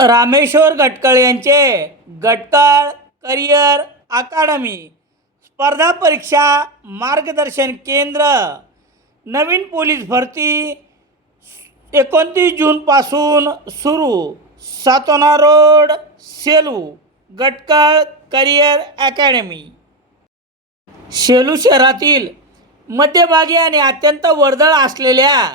रामेश्वर गटकळ यांचे गटकळ करिअर अकादमी स्पर्धा परीक्षा मार्गदर्शन केंद्र नवीन पोलीस भरती 29 जूनपासून सुरू. Satona road, Selu. Gatkal career academy. Selu शहरातील मध्यभागी आणि अत्यंत वर्दळ असलेल्या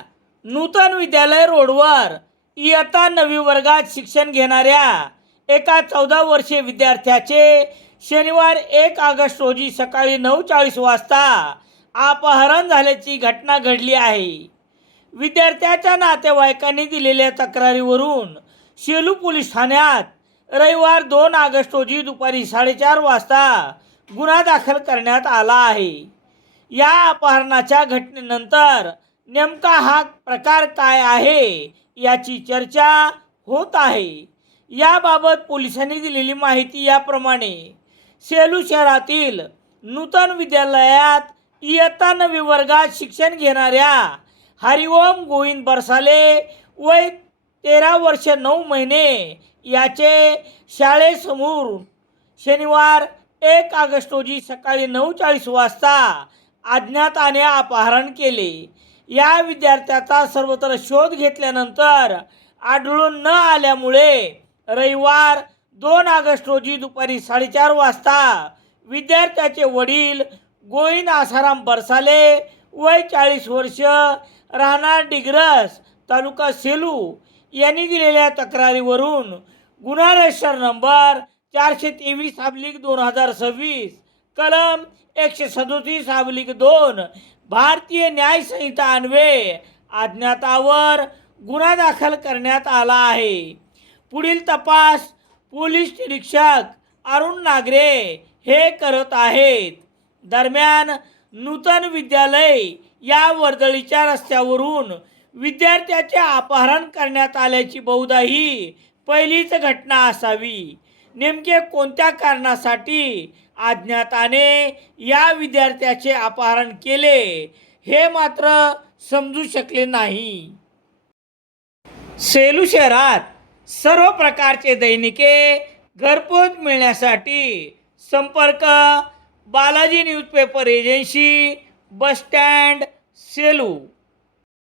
नूतन विद्यालय रोडवर इयत्ता 9वी वर्गात शिक्षण घेणाऱ्या एका 14 वर्षीय विद्यार्थ्याचे शनिवार 1 ऑगस्ट रोजी सकाळी 9:40 वाजता अपहरण झाल्याची घटना घडली आहे. विद्यार्थ्याच्या नातेवाईकांनी दिलेल्या तक्रारीवरून सेलू पोलीस ठाण्यात रविवार 2 ऑगस्ट रोजी दुपारी 4:30 वाजता गुन्हा दाखल करण्यात आला आहे. या अपहरणाच्या घटनेनंतर नेमका हा प्रकार काय आहे याची चर्चा होत आहे. याबाबत पोलिसांनी दिलेली माहिती याप्रमाणे. सेलू शहरातील नूतन विद्यालयात इयत्ता 9वी वर्गात शिक्षण घेणाऱ्या हरिओम गोविंद बरसाले वय 13 वर्ष 9 महिने याचे शाळेसमोर शनिवार 1 ऑगस्ट रोजी सकाळी 9:40 वाजता अज्ञाताने अपहरण केले. या विद्यार्थ्याचा सर्वत्र शोध घेतल्यानंतर आढळून न आल्यामुळे रविवार 2 ऑगस्ट रोजी दुपारी 4:30 वाजता विद्यार्थ्याचे वडील गोविंद आसाराम बरसाले वय 40 वर्ष राहणार डिग्रस तालुका सेलू यांनी दिलेल्या तक्रारीवरून गुन्हा रजिस्टर नंबर 423/2026 कलम 137/2 भारतीय न्याय संहिता अन्वये अज्ञातावर गुन्हा दाखल करण्यात आला आहे. पुढील तपास पोलीस निरीक्षक अरुण नागरे हे करत आहेत. दरम्यान नूतन विद्यालय या वर्दळीच्या रस्त्यावरून विद्यार्थ्याचे अपहरण करण्यात आल्याची बहुधा ही पहिलीच घटना असावी. नेमके कोणत्या कारणासाठी अज्ञाताने या विद्यार्थ्याचे अपहरण केले हे मात्र समजू शकले नाही. सेलू शहरात सर्व प्रकारचे दैनिके घरपोच मिळण्यासाठी संपर्क Balaji newspaper agency, bus stand, Selu.